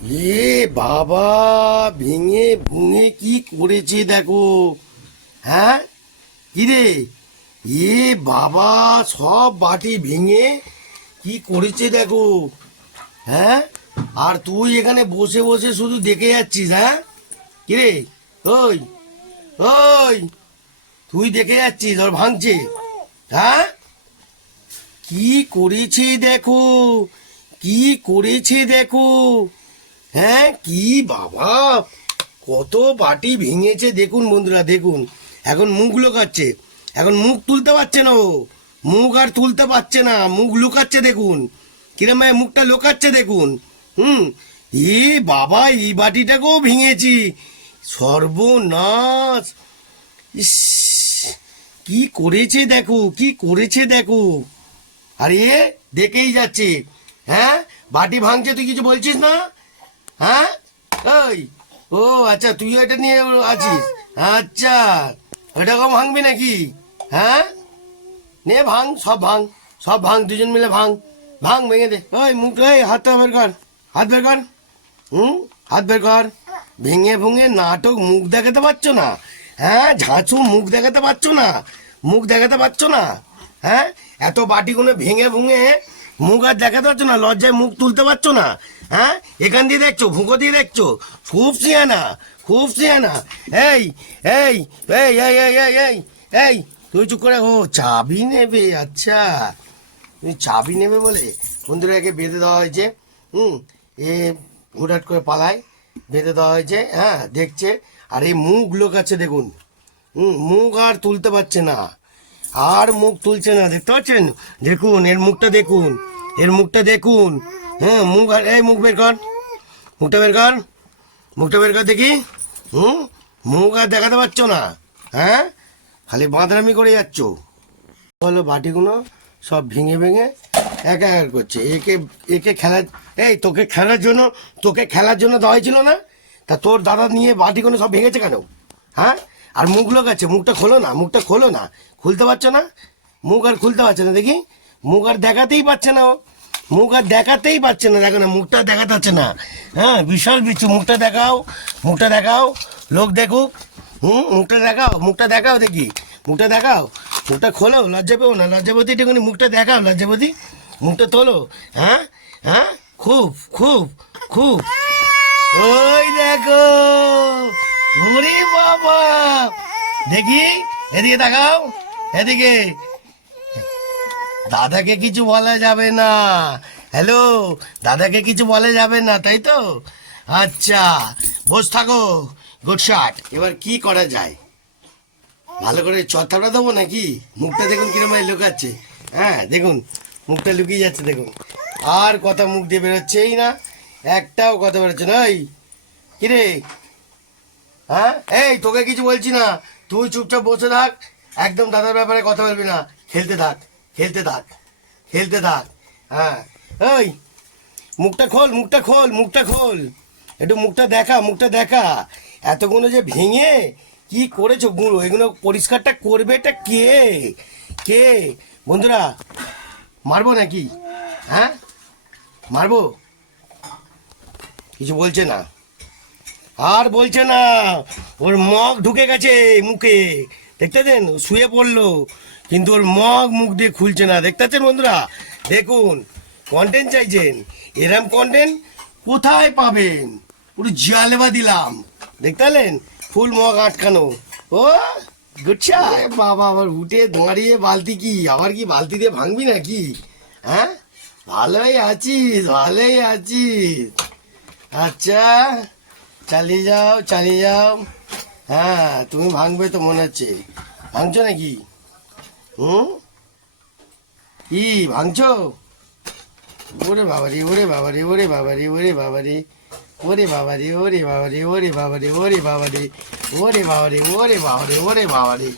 এ বাবা, ভেঙে ভুঙে কি করেছে দেখো। হ্যাঁ, কিরে? এ বাবা, সব বাটি ভেঙে কি করেছে দেখো। হ্যাঁ, আর তুই এখানে বসে বসে শুধু দেখে যাচ্ছিস? হ্যাঁ, কিরে? ওই ওই, তুই দেখে যাচ্ছিস ওর ভাঙছে? হ্যাঁ, কি করেছে দেখো, কি করেছে দেখো। হ্যাঁ, কি বাবা, কত বাটি ভেঙেছে দেখুন বন্ধুরা, দেখুন। এখন মুখ লুকাচ্ছে, এখন মুখ তুলতে পারছে না ও, মুখ আর তুলতে পারছে না, মুখ লুকাচ্ছে দেখুন, কিরম মুখটা লুকাচ্ছে দেখুন। হুম, এ বাবা, এই বাটিটাকেও ভেঙেছি, সর্বনাশ। ইস, কি করেছে দেখো, কি করেছে দেখো। আর এ দেখেই যাচ্ছে। হ্যাঁ, বাটি ভাঙছে, তুই কিছু বলছিস না? হ্যাঁ, ওই, ও আচ্ছা, তুই এটা নিয়ে আছিস। আচ্ছা, ওটাকেও ভাঙবি নাকি? হ্যাঁ, নে ভাঙ, সব ভাঙ, সব ভাঙ, দুজন মিলে ভাঙ, ভাঙ, ভেঙে দে। ওই মুখ, এই হাতটা বের কর, হাত বের কর। হাত বের কর। ভেঙে ভুঙে নাটক, মুখ দেখাতে পারছো না? হ্যাঁ, ঝাঁচু, মুখ দেখাতে পারছো না? মুখ দেখাতে পারছো না? হ্যাঁ, এত বাটিগুলো ভেঙে ভুঙে মুখ আর দেখাতে পারছো না? লজ্জায় মুখ তুলতে পারছো না? হ্যাঁ, এখান দিয়ে দেখছো, ভুঁকো দিয়ে দেখছো, খুব সিয়ানা, খুব সিয়ানা। এই এই এই এই এই এই এই এই, তুই চুপ করে। ও চাবি নেবে, আচ্ছা, তুমি চাবি নেবে বলে বন্ধুরা একে বেঁধে দেওয়া হয়েছে। এ হুটহাট করে পালায়, বেঁধে দেওয়া হয়েছে। হ্যাঁ, দেখছে, আর এই মুখ লোকাচ্ছে দেখুন। মুখ আর তুলতে পারছে না, আর মুখ তুলছে না, দেখতে পাচ্ছেন? দেখুন এর মুখটা, দেখুন এর মুখটা দেখুন। হ্যাঁ, মুখ, আর এই মুখ বের কর, মুখটা বের কর, মুখটা বের কর দেখি। মুখ আর দেখাতে পারছো না? হ্যাঁ, খালি বাঁদরামি করে যাচ্ছ। বলো, বাটিগুলো সব ভেঙে ভেঙে একাকার করছে। একে একে খেলার, এই তোকে খেলার জন্য দেওয়া হয়েছিল না? তা তোর দাদা নিয়ে বাটিগুলো সব ভেঙেছে কেন? হ্যাঁ, আর মুখ লোকাচ্ছে, মুখটা খোলো না, মুখটা খোলো না, খুলতে পারছো না? মুখ আর খুলতে পারছে না দেখি, মুখ আর দেখাতেই পারছে না ও, মুখ আর দেখাতেই পারছে না, দেখো না, মুখটা দেখাতে পারছে না। হ্যাঁ, বিশাল বিচ্ছু, মুখটা দেখাও, মুখটা দেখাও, লোক দেখুক। মুখটা দেখাও, মুখটা দেখাও দেখি, মুখটা দেখাও, মুখটা খোলো, লজ্জা পেও না, লজ্জাপতি একটুখানি মুখটা দেখাও, লজ্জাপতি, মুখটা তোলো। হ্যাঁ হ্যাঁ, খুব খুব খুব, ওই দেখো, ওরে বাবা, দেখি, এদিকে দেখাও, এদিকে। দাদাকে কিছু বলা যাবে না, হ্যালো, দাদাকে কিছু বলা যাবে না, তাই তো? আচ্ছা, বস থাকো, গুড শট। এবার কি করা যায়? ভালো করে চত্বরটা দেবো নাকি? মুখটা দেখুন কিরম লুকাচ্ছে। হ্যাঁ, দেখুন মুখটা লুকিয়ে যাচ্ছে দেখুন, আর কথা মুখ দিয়ে বেরোচ্ছেই না, একটাও কথা বেরোচ্ছে না। ওই কিরে? হ্যাঁ, এই তোকে কিছু বলছি না, তুই চুপচাপ বসে থাক, একদম দাদার ব্যাপারে কথা বলবি না, খেলতে থাক, খেলতে থাক, খেলতে থাক। হ্যাঁ, ওই মুখটা খোল, মুখটা খোল, মুখটা খোল, একটু মুখটা দেখা, মুখটা দেখা। এতগুলো যে ভেঙে কি করেছো গুঁড়ো, এগুলো পরিষ্কারটা করবে এটা কে? কে? বন্ধুরা, মারবো নাকি? হ্যাঁ, মারবো? কিছু বলছে না, আর বলছে না, ওর মগ ঢুকে গেছে মুখে, দেখতে দেন, শুয়ে পড়লো, কিন্তু ওর মগ মুখ দিয়ে খুলছে না, দেখতে পাচ্ছেন বন্ধুরা? দেখুন, কন্টেন্ট চাইছেন, এরম কন্টেন্ট কোথায় পাবেন? পুরো জালেবা দিলাম, দেখতে পেলেন? ফুল মগ আটকানো। ও গুচ্ছা, বাবা, আবার উঠে দাঁড়িয়ে, বালতি কি আবার কি বালতি দিয়ে ভাঙবি নাকি? হ্যাঁ, ভালোই আছিস, ভালোই আছিস, আচ্ছা, চালিয়ে যাও, চালিয়ে যাও। হ্যাঁ, তুমি ভাঙবে তো মনে হচ্ছে, ভাঙছো নাকি? কি ভাঙছো? ওরে বাবারে, ওরে বাবারে, ওরে বাবারে, ওরে বাবারে, ওরে বাবারে, ওরে বাবারে, ওরে বাবারে, ওরে বাবারে, ওরে বাবারে, ওরে বাবারে, ওরে বাবারে।